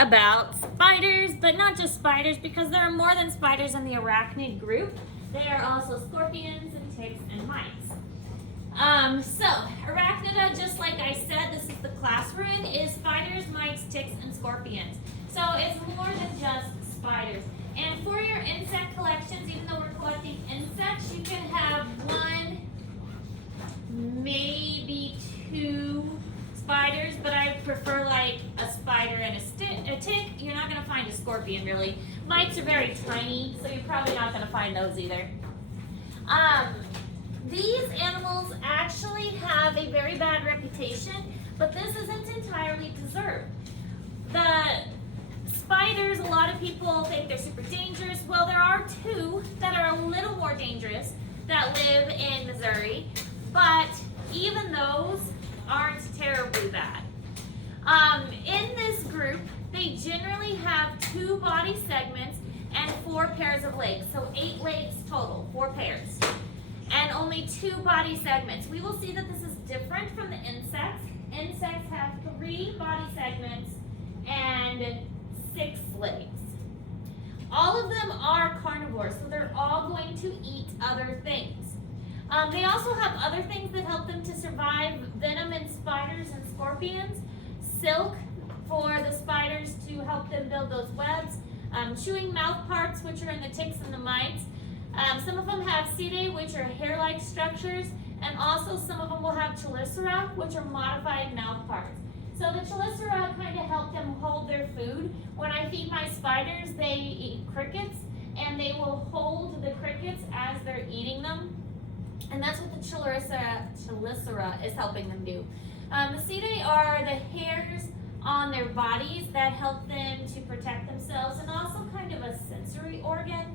about spiders, but not just spiders, because there are more than spiders in the arachnid group. There are also scorpions and ticks and mites. So arachnida, just like I said, this is the class we're in, is spiders, mites, ticks, and scorpions. So it's more than just spiders. And for your insect collections, even though we're collecting insects, you can have one, maybe two spiders, but I prefer like a spider and a tick. You're not going to find a scorpion really. Mites are very tiny, so you're probably not going to find those either. These animals actually have a very bad reputation, but this isn't entirely deserved. The spiders, a lot of people think they're super dangerous. Well, there are two that are a little more dangerous that live in Missouri, but even those aren't terribly bad. In this group, they generally have 2 body segments and 4 pairs of legs. So 8 legs total, 4 pairs. And only 2 body segments. We will see that this is different from the insects. Insects have 3 body segments and 6 legs. All of them are carnivores, so they're all going to eat other things. They also have other things that help them to survive: venom in spiders and scorpions, silk for the spiders to help them build those webs, chewing mouth parts, which are in the ticks and the mites. Some of them have setae, which are hair-like structures, and also some of them will have chelicera, which are modified mouth parts. So the chelicera kind of help them hold their food. When I feed my spiders, they eat crickets, and they will hold the crickets as they're eating them. And that's what the chelicera is helping them do. The setae are the hairs on their bodies that help them to protect themselves, and also kind of a sensory organ,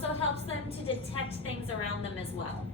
so it helps them to detect things around them as well.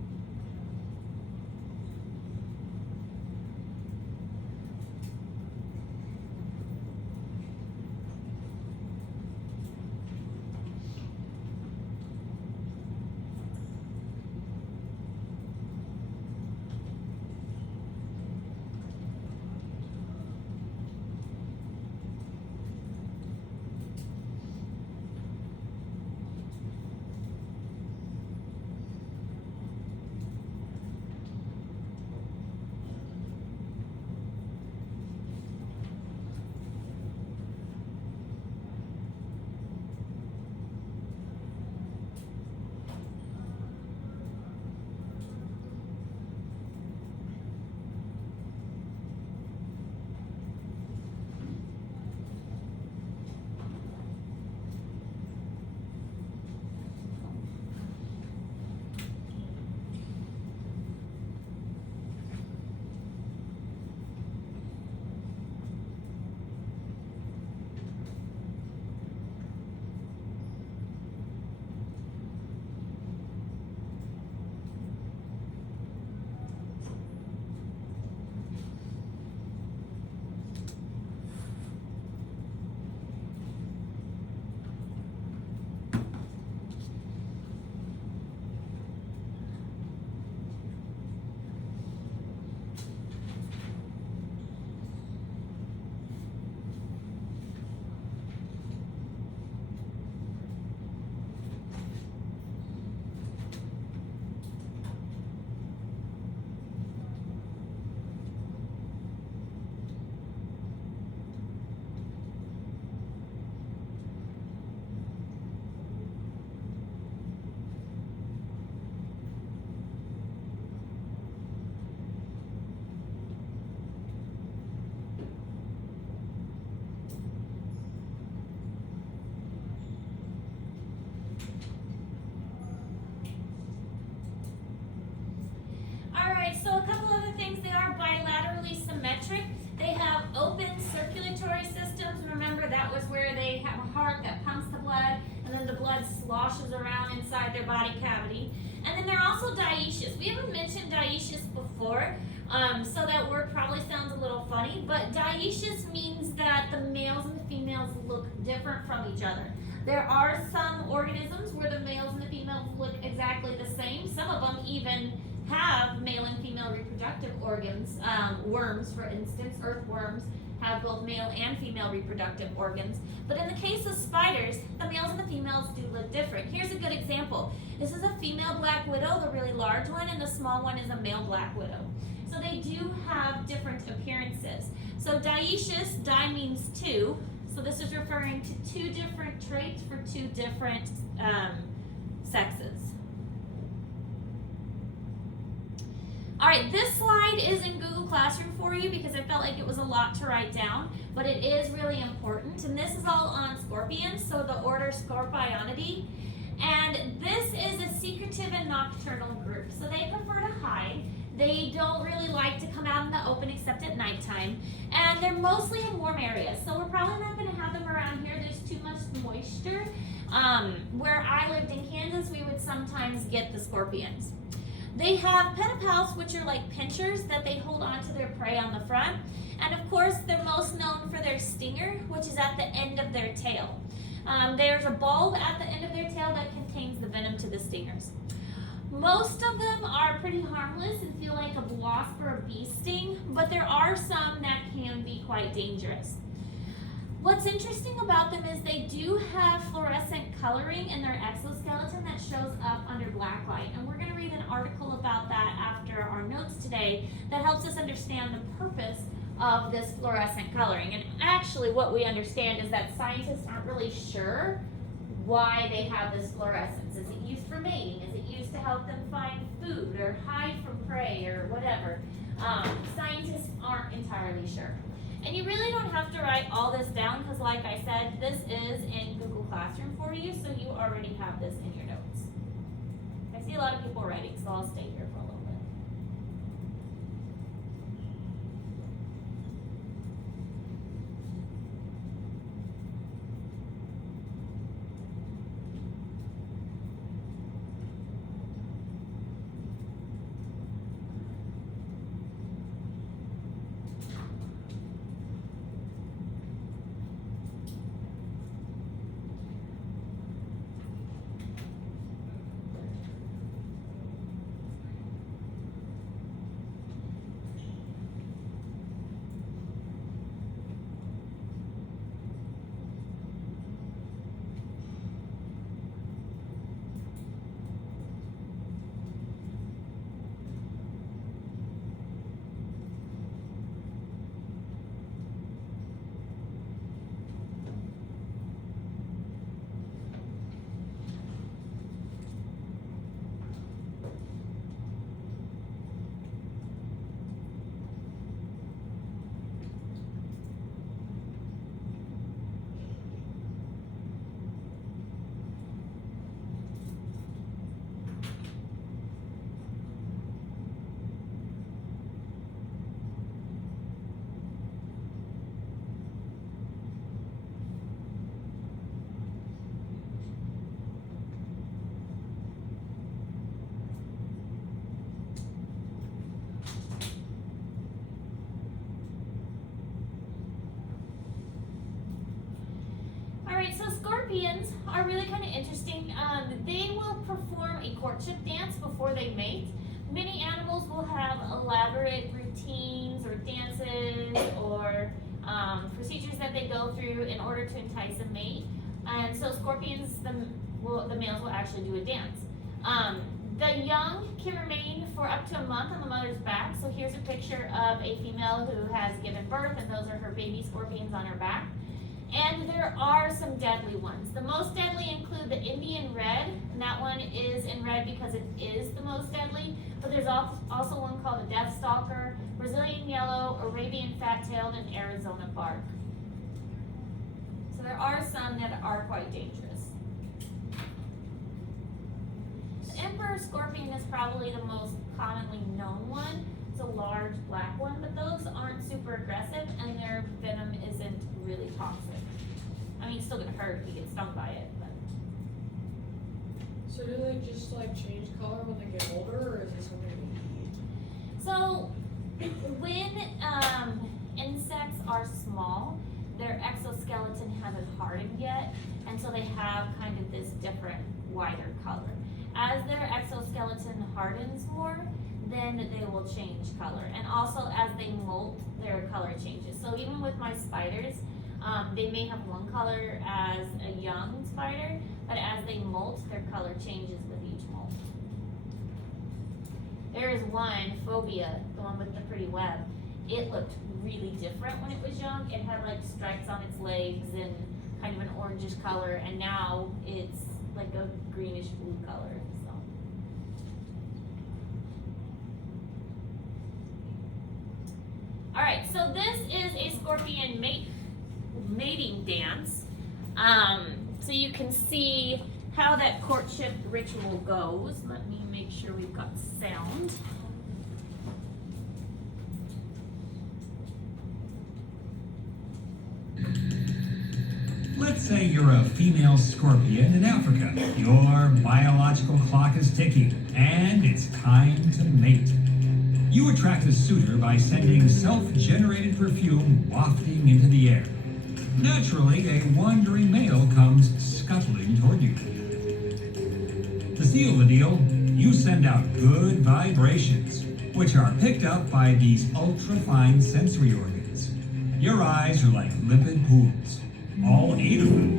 So a couple other things: they are bilaterally symmetric. They have open circulatory systems. Remember, that was where they have a heart that pumps the blood, and then the blood sloshes around inside their body cavity. And then they're also dioecious. We haven't mentioned dioecious before, so that word probably sounds a little funny, but dioecious means that the males and the females look different from each other. There are some organisms where the males and the females look exactly the same. Some of them even have male and female reproductive organs. Worms, for instance, earthworms, have both male and female reproductive organs. But in the case of spiders, the males and the females do look different. Here's a good example. This is a female black widow, the really large one, and the small one is a male black widow. So they do have different appearances. So dioecious, di means two. So this is referring to two different traits for two different sexes. All right, this slide is in Google Classroom for you because I felt like it was a lot to write down, but it is really important. And this is all on scorpions, so the order Scorpionidae. And this is a secretive and nocturnal group. So they prefer to hide. They don't really like to come out in the open except at nighttime. And they're mostly in warm areas. So we're probably not going to have them around here. There's too much moisture. Where I lived in Kansas, we would sometimes get the scorpions. They have pedipalps, which are like pinchers that they hold onto their prey on the front. And of course, they're most known for their stinger, which is at the end of their tail. There's a bulb at the end of their tail that contains the venom to the stingers. Most of them are pretty harmless and feel like a wasp or a bee sting, but there are some that can be quite dangerous. What's interesting about them is they do have fluorescent coloring in their exoskeleton that shows up under black light. And we're going to read an article about that after our notes today that helps us understand the purpose of this fluorescent coloring. And actually what we understand is that scientists aren't really sure why they have this fluorescence. Is it used for mating? Is it used to help them find food or hide from prey or whatever? Scientists aren't entirely sure. And you really don't have to write all this down because, like I said, this is in Google Classroom for you, so you already have this in your notes. I see a lot of people writing, so I'll stay here for a little bit. Alright, so scorpions are really kind of interesting. They will perform a courtship dance before they mate. Many animals will have elaborate routines or dances or procedures that they go through in order to entice a mate. And so scorpions, the males will actually do a dance. The young can remain for up to a month on the mother's back. So here's a picture of a female who has given birth, and those are her baby scorpions on her back. And there are some deadly ones. The most deadly include the Indian red, and that one is in red because it is the most deadly. But there's also one called the death stalker, Brazilian yellow, Arabian fat-tailed, and Arizona bark. So there are some that are quite dangerous. The emperor scorpion is probably the most commonly known one. It's a large black one, but those aren't super aggressive, and their venom isn't really toxic. I mean, it's still gonna hurt if you get stung by it, but. So do they just like change color when they get older, or is this something they eat? So when insects are small, their exoskeleton hasn't hardened yet, and so they have kind of this different, wider color. As their exoskeleton hardens more, then they will change color. And also as they molt, their color changes. So even with my spiders, they may have one color as a young spider, but as they molt, their color changes with each molt. There is one, Phobia, the one with the pretty web. It looked really different when it was young. It had like stripes on its legs and kind of an orangish color, and now it's like a greenish blue color. So. All right, so this is a scorpion mating dance. So you can see how that courtship ritual goes. Let me make sure we've got sound. Let's say you're a female scorpion in Africa. Your biological clock is ticking, and it's time to mate. You attract a suitor by sending self-generated perfume wafting into the air. Naturally, a wandering male comes scuttling toward you. To seal the deal, you send out good vibrations, which are picked up by these ultra-fine sensory organs. Your eyes are like limpid pools. All 8 of them.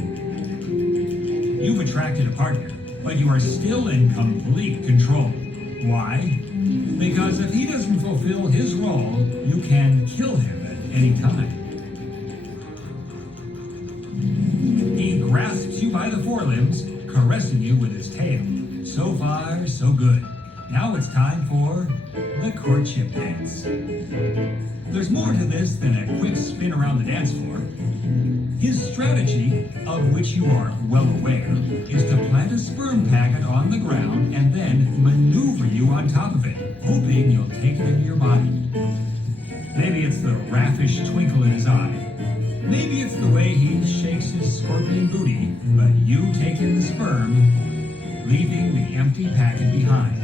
You've attracted a partner, but you are still in complete control. Why? Because if he doesn't fulfill his role, you can kill him at any time. He grasps you by the forelimbs, caressing you with his tail. So far, so good. Now it's time for the courtship dance. There's more to this than a quick spin around the dance floor. His strategy, of which you are well aware, is to plant a sperm packet on the ground and then maneuver you on top of it, hoping you'll take it into your body. Maybe it's the raffish twinkle in his eye. Maybe it's the way he shakes his scorpion booty, but you take in the sperm, leaving the empty packet behind.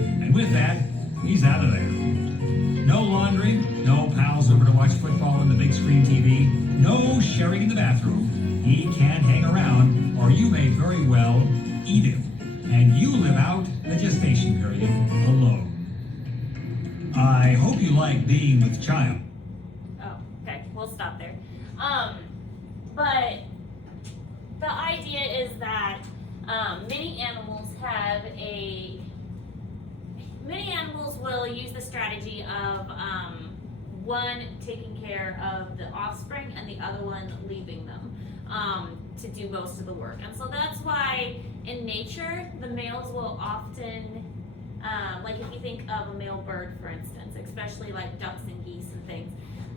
And with that, he's out of there. No laundry, no pals over to watch football on the big screen TV, no sharing in the bathroom. He can't hang around, or you may very well eat him. And you live out the gestation period alone. I hope you like being with child. Oh, okay, we'll stop there. But the idea is that many animals will use the strategy of one taking care of the offspring and the other one leaving them to do most of the work. And so that's why in nature, the males will often, like if you think of a male bird, for instance, especially like ducks and geese and things,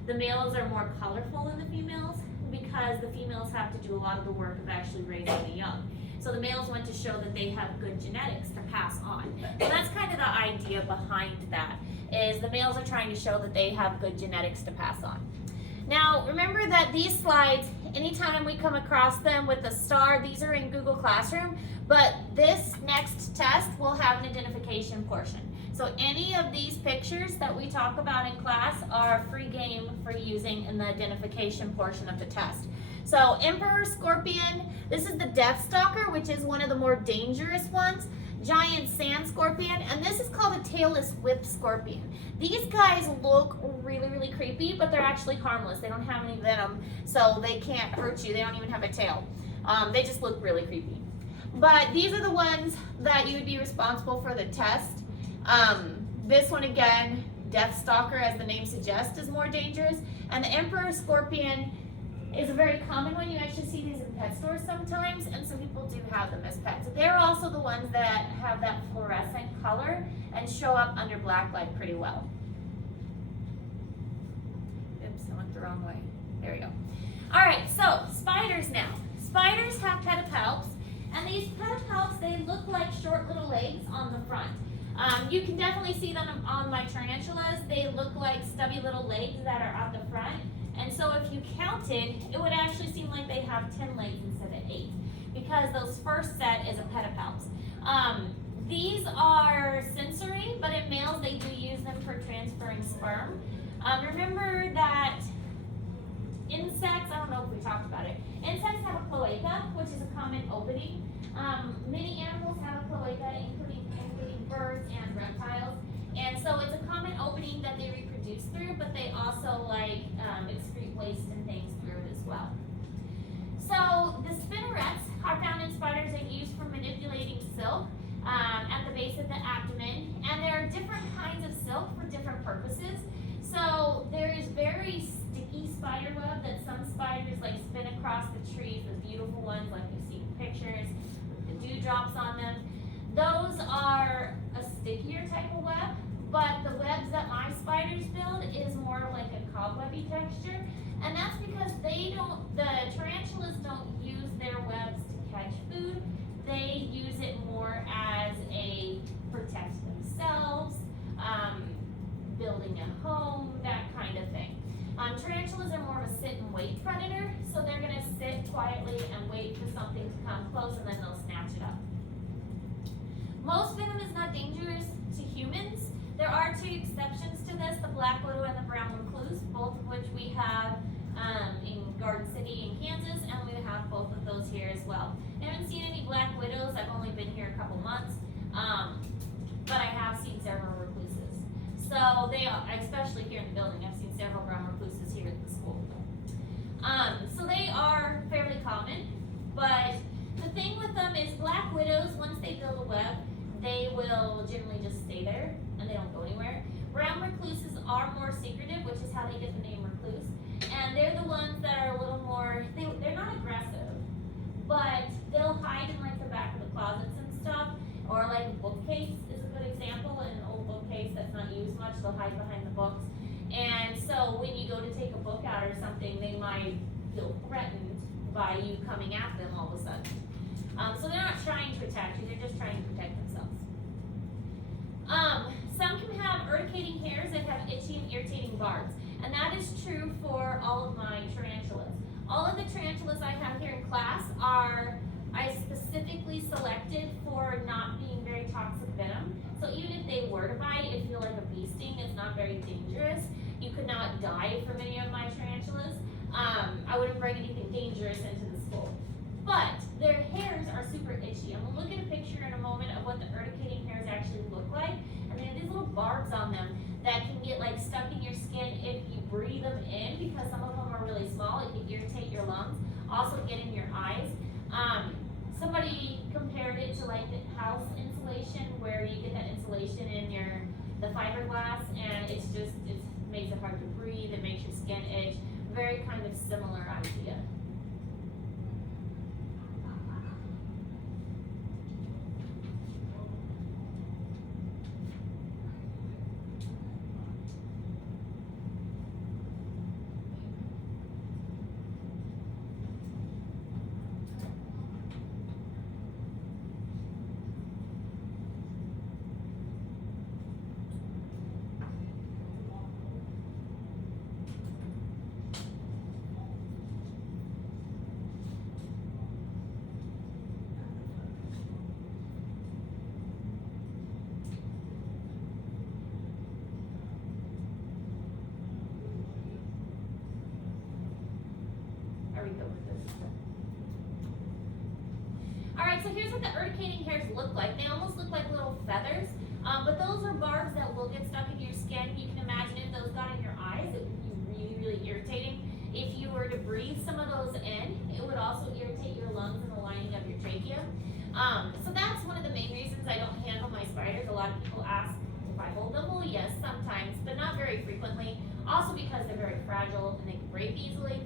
the males are more colorful than the females because the females have to do a lot of the work of actually raising the young. So the males want to show that they have good genetics to pass on. So that's kind of the idea behind that, is the males are trying to show that they have good genetics to pass on. Now, remember that these slides, anytime we come across them with the star, these are in Google Classroom, but this next test will have an identification portion. So any of these pictures that we talk about in class are free game for using in the identification portion of the test. So Emperor Scorpion, this is the Death Stalker, which is one of the more dangerous ones. Giant Sand Scorpion, and this is called a Tailless Whip Scorpion. These guys look really, really creepy, but they're actually harmless. They don't have any venom, so they can't hurt you. They don't even have a tail. They just look really creepy. But these are the ones that you would be responsible for the test. This one again, Death Stalker, as the name suggests, is more dangerous. And the Emperor Scorpion is a very common one. You actually see these in pet stores sometimes, and some people do have them as pets. They're also the ones that have that fluorescent color and show up under black light pretty well. Oops, I went the wrong way. There we go. All right, so spiders now. Spiders have pedipalps, and these pedipalps, they look like short little legs on the front. You can definitely see them on my tarantulas. They look like stubby little legs that are out the front. And so if you counted, it would actually seem like they have 10 legs instead of 8, because those first set is a pedipalps. These are sensory, but in males they do use them for transferring sperm. Remember that insects, I don't know if we talked about it, insects have a cloaca, which is a common opening. Many animals have a cloaca, including birds and reptiles. And so it's a common opening that they reproduce through, but they also like excrete waste and things through it as well. So the spinnerets are found in spiders and used for manipulating silk at the base of the abdomen. And there are different kinds of silk for different purposes. So there is very sticky spider web that some spiders like spin across the trees, the beautiful ones like you see in pictures, with the dewdrops on them. Those are a stickier type of web, but the webs that my spiders build is more like a cobwebby texture. And that's because the tarantulas don't use their webs to catch food. They use it more as a protect themselves, building a home, that kind of thing. Tarantulas are more of a sit and wait predator, so they're gonna sit quietly and wait for something to come close and then they'll snatch it up. Most venom is not dangerous to humans. There are two exceptions to this, the black widow and the brown recluse, both of which we have in Garden City in Kansas, and we have both of those here as well. I haven't seen any black widows, I've only been here a couple months, but I have seen several recluses. So they are, especially here in the building, I've seen several brown recluses here at the school. So they are fairly common, but the thing with them is black widows, once they build a web, they will generally just stay there and they don't go anywhere. Brown recluses are more secretive, which is how they get the name recluse. And they're the ones that are a little more, they're not aggressive, but they'll hide in like the back of the closets and stuff. Or like a bookcase is a good example, an old bookcase that's not used much, they'll hide behind the books. And so when you go to take a book out or something, they might feel threatened by you coming at them all of a sudden. So they're not trying to attack you, they're just trying to protect themselves. Some can have urticating hairs that have itchy and irritating barbs. And that is true for all of my tarantulas. All of the tarantulas I have here in class I specifically selected for not being very toxic venom. So even if they were to bite, if you like a bee sting, it's not very dangerous. You could not die from any of my tarantulas. I wouldn't bring anything dangerous into the school. But their hairs are super itchy. I'm gonna look at a picture in a moment of what the urticating hairs actually look like. And they have these little barbs on them that can get like stuck in your skin if you breathe them in, because some of them are really small. It can irritate your lungs. Also get in your eyes. Somebody compared it to like the house insulation, where you get that insulation in the fiberglass, and it makes it hard to breathe. It makes your skin itch. Very kind of similar idea. Alright, so here's what the urticating hairs look like. They almost look like little feathers, but those are barbs that will get stuck in your skin. You can imagine if those got in your eyes, it would be really, really irritating. If you were to breathe some of those in, it would also irritate your lungs and the lining of your trachea. So that's one of the main reasons I don't handle my spiders. A lot of people ask if I hold them. Well, yes, sometimes, but not very frequently. Also because they're very fragile and they can break easily.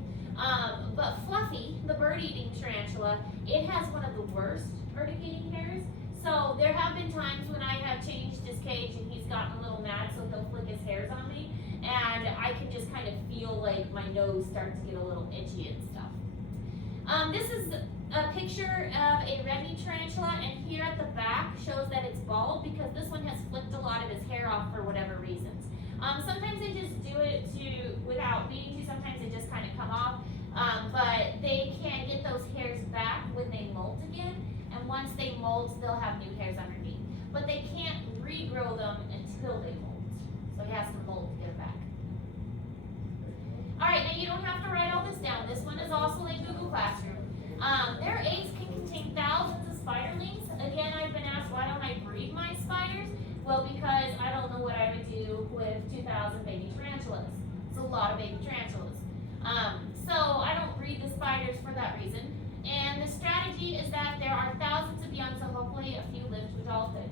But Fluffy, the bird-eating tarantula, it has one of the worst urticating hairs. So there have been times when I have changed his cage and he's gotten a little mad, so he'll flick his hairs on me. And I can just kind of feel like my nose start to get a little itchy and stuff. This is a picture of a red-knee tarantula, and here at the back shows that it's bald because this one has flicked a lot of his hair off for whatever reasons. Sometimes they just do it without meaning to, sometimes they just kind of come off, but they can get those hairs back when they molt again, and once they molt, they'll have new hairs underneath. But they can't regrow them until they molt, so he has to molt to get it back. Alright, now you don't have to write all this down. This one is also in Google Classroom. Their eggs can contain thousands of spiderlings. Again, I've been asked, why don't I breed my spiders? Well, because I don't know what I with 2,000 baby tarantulas. It's a lot of baby tarantulas. So I don't breed the spiders for that reason. And the strategy is that there are thousands of young, so hopefully a few live to adulthood.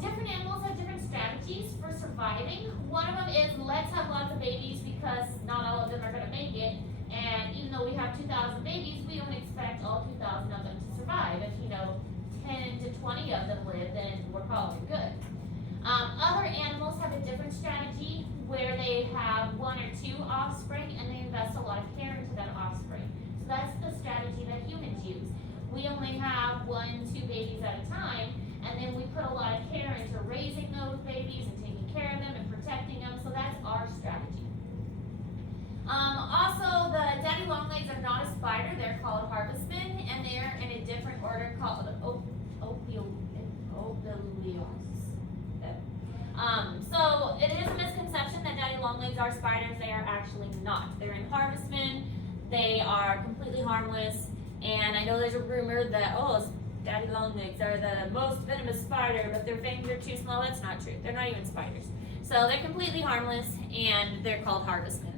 Different animals have different strategies for surviving. One of them is let's have lots of babies because not all of them are going to make it. And even though we have 2,000 babies, we don't expect all 2,000 of them to survive. If 10 to 20 of them live, then we're probably good. Other animals have a different strategy where they have 1 or 2 offspring and they invest a lot of care into that offspring. So that's the strategy that humans use. We only have 1, 2 babies at a time, and then we put a lot of care into raising those babies and taking care of them and protecting them. So that's our strategy. Also, the daddy longlegs are not a spider. They're called harvestmen, and they're in a different order called opilios. So it is a misconception that daddy longlegs are spiders. They are actually not. They're in harvestmen. They are completely harmless. And I know there's a rumor that, daddy longlegs are the most venomous spider, but their fangs are too small. That's not true. They're not even spiders. So they're completely harmless, and they're called harvestmen.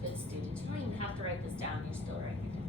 Good students. You don't even have to write this down, you're still writing it down.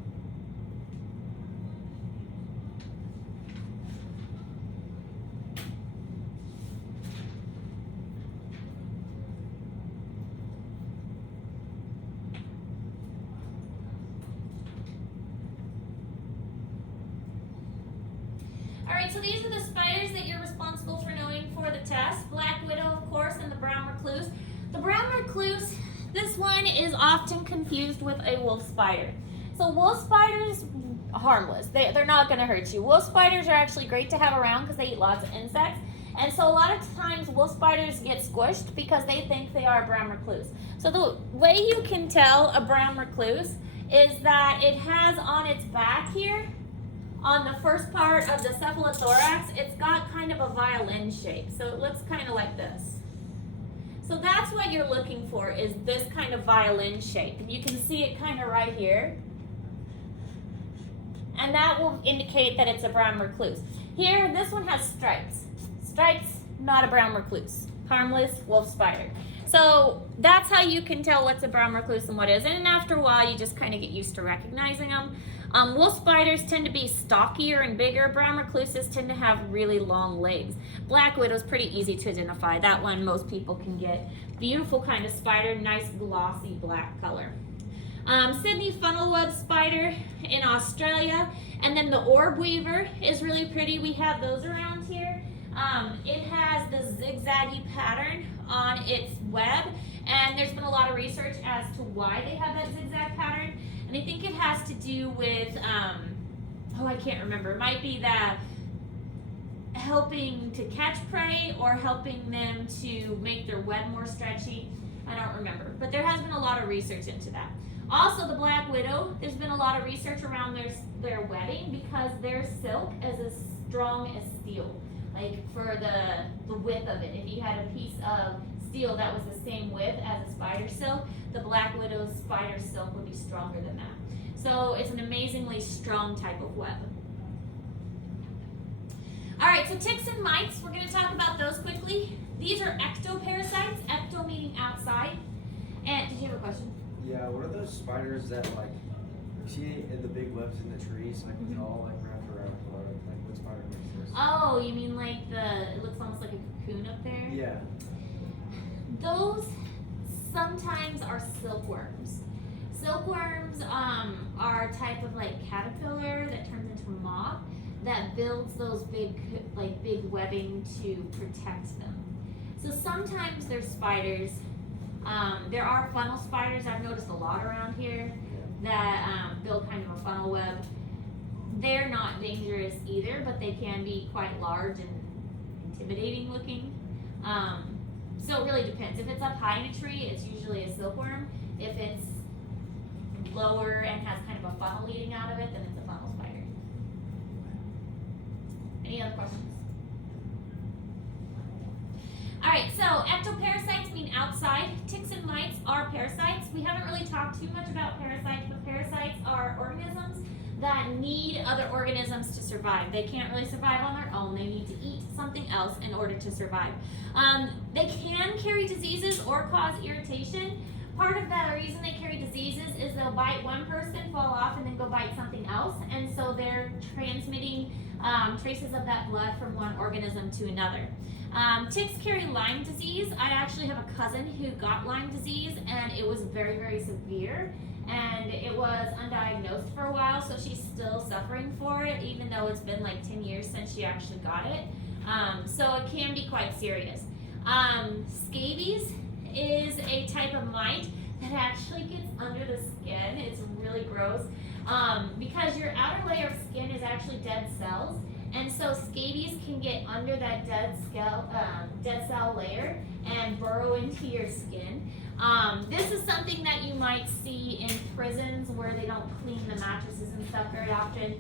Alright, so these are the spiders that you're responsible for knowing for the test. Black widow, of course, and the brown recluse. The brown recluse, this one is often confused with a wolf spider. So wolf spiders, harmless. They're not going to hurt you. Wolf spiders are actually great to have around because they eat lots of insects. And so a lot of times wolf spiders get squished because they think they are a brown recluse. So the way you can tell a brown recluse is that it has on its back here, on the first part of the cephalothorax, it's got kind of a violin shape. So it looks kind of like this. So that's what you're looking for, is this kind of violin shape. And you can see it kind of right here. And that will indicate that it's a brown recluse. Here, this one has stripes. Stripes, not a brown recluse. Harmless wolf spider. So that's how you can tell what's a brown recluse and what isn't. And after a while, you just kind of get used to recognizing them. Wolf spiders tend to be stockier and bigger. Brown recluses tend to have really long legs. Black widow's pretty easy to identify. That one most people can get. Beautiful kind of spider, nice glossy black color. Sydney funnel-web spider in Australia. And then the orb weaver is really pretty. We have those around here. It has the zigzaggy pattern on its web. And there's been a lot of research as to why they have that zigzag pattern. And I think it has to do with, I can't remember. It might be that helping to catch prey or helping them to make their web more stretchy. I don't remember. But there has been a lot of research into that. Also, the black widow, there's been a lot of research around their webbing because their silk is as strong as steel. Like for the width of it. If you had a piece of steel that was the same width as a spider silk, the black widow's spider silk would be stronger than that. So it's an amazingly strong type of web. Alright, so ticks and mites, we're going to talk about those quickly. These are ectoparasites, ecto meaning outside. And did you have a question? Yeah, what are those spiders that you see in the big webs in the trees, they're all wrapped around, what spider makes this? Oh, you mean like it looks almost like a cocoon up there? Yeah. Those sometimes are silkworms. Silkworms are a type of caterpillar that turns into a moth that builds those big webbing to protect them. So sometimes they're spiders. There are funnel spiders. I've noticed a lot around here that build kind of a funnel web. They're not dangerous either, but they can be quite large and intimidating looking. So it really depends. If it's up high in a tree, it's usually a silkworm. If it's lower and has kind of a funnel leading out of it, then it's a funnel spider. Any other questions? Alright, so ectoparasites mean outside. Ticks and mites are parasites. We haven't really talked too much about parasites, but parasites are organisms that need other organisms to survive. They can't really survive on their own. They need to eat something else in order to survive. They can carry diseases or cause irritation. Part of the reason they carry diseases is they'll bite one person, fall off, and then go bite something else. And so they're transmitting traces of that blood from one organism to another. Ticks carry Lyme disease. I actually have a cousin who got Lyme disease, and it was very, very severe. And it was undiagnosed for a while, so she's still suffering for it, even though it's been like 10 years since she actually got it. So it can be quite serious. Scabies is a type of mite that actually gets under the skin. It's really gross because your outer layer of skin is actually dead cells, and so scabies can get under that dead cell layer and burrow into your skin. This is something that you might see in prisons where they don't clean the mattresses and stuff very often.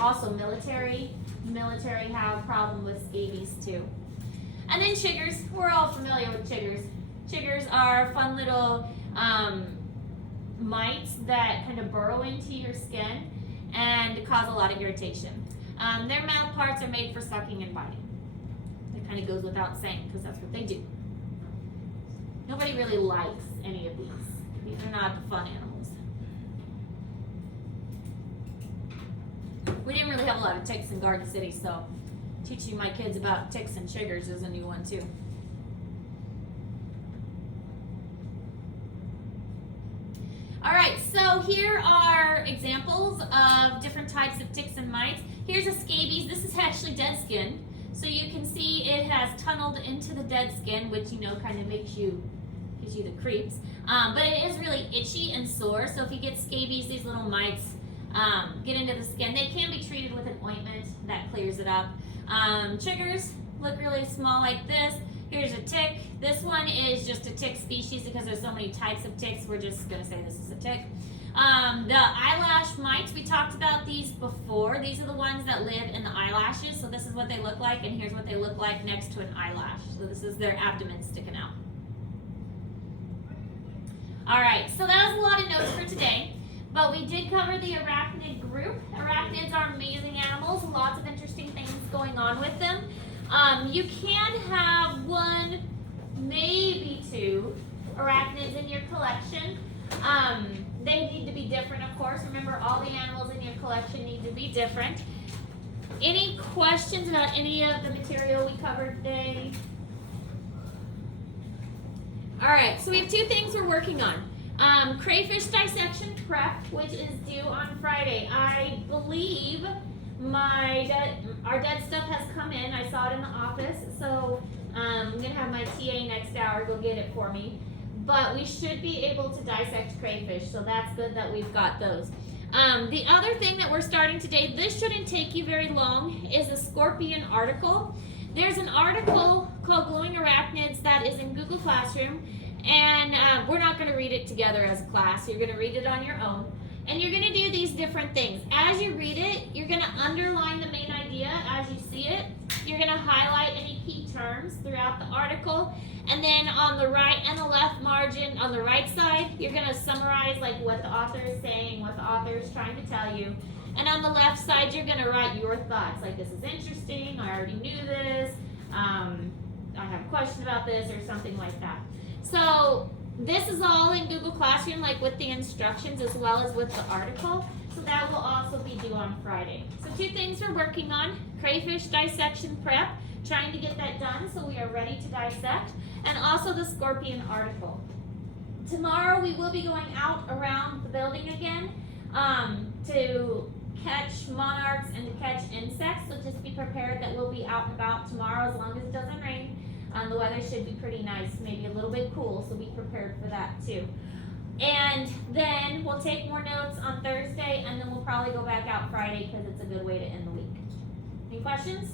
Also military have a problem with scabies too. And then chiggers, we're all familiar with chiggers. Chiggers are fun little mites that kind of burrow into your skin and cause a lot of irritation. Their mouth parts are made for sucking and biting. It kind of goes without saying because that's what they do. Nobody really likes any of these. These are not the fun animals. We didn't really have a lot of ticks in Garden City, so teaching my kids about ticks and chiggers is a new one too. Alright, so here are examples of different types of ticks and mites. Here's a scabies. This is actually dead skin. So you can see it has tunneled into the dead skin, which kind of gives you the creeps. But it is really itchy and sore. So if you get scabies, these little mites get into the skin. They can be treated with an ointment that clears it up. Chiggers look really small like this. Here's a tick. This one is just a tick species because there's so many types of ticks. We're just going to say this is a tick. The eyelash mites, we talked about these before. These are the ones that live in the eyelashes. So this is what they look like, and here's what they look like next to an eyelash. So this is their abdomen sticking out. All right, so that was a lot of notes for today. But we did cover the arachnid group. Arachnids are amazing animals, lots of interesting things going on with them. You can have one, maybe two arachnids in your collection. They need to be different, of course. Remember, all the animals in your collection need to be different. Any questions about any of the material we covered today? All right, so we have two things we're working on. Crayfish dissection prep, which is due on Friday. I believe our dead stuff has come in. I saw it in the office, so I'm gonna have my TA next hour go get it for me. But we should be able to dissect crayfish, so that's good that we've got those. The other thing that we're starting today, this shouldn't take you very long, is a scorpion article. There's an article called Glowing Arachnids that is in Google Classroom, and we're not going to read it together as a class. You're going to read it on your own, and you're going to do these different things. As you read it, you're going to underline the main idea as you see it. You're going to highlight any key terms throughout the article, and then on the right and the left margin, on the right side, you're going to summarize like what the author is saying, what the author is trying to tell you. And on the left side, you're going to write your thoughts, like this is interesting, I already knew this, I have a question about this, or something like that. So this is all in Google Classroom, like with the instructions as well as with the article. So that will also be due on Friday. So two things we're working on: crayfish dissection prep, trying to get that done so we are ready to dissect, and also the scorpion article. Tomorrow we will be going out around the building again to catch monarchs and to catch insects, so just be prepared that we'll be out and about tomorrow as long as it doesn't rain. The weather should be pretty nice, maybe a little bit cool, so be prepared for that too. And then we'll take more notes on Thursday, and then we'll probably go back out Friday because it's a good way to end the week. Any questions?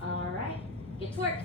All right, get to work.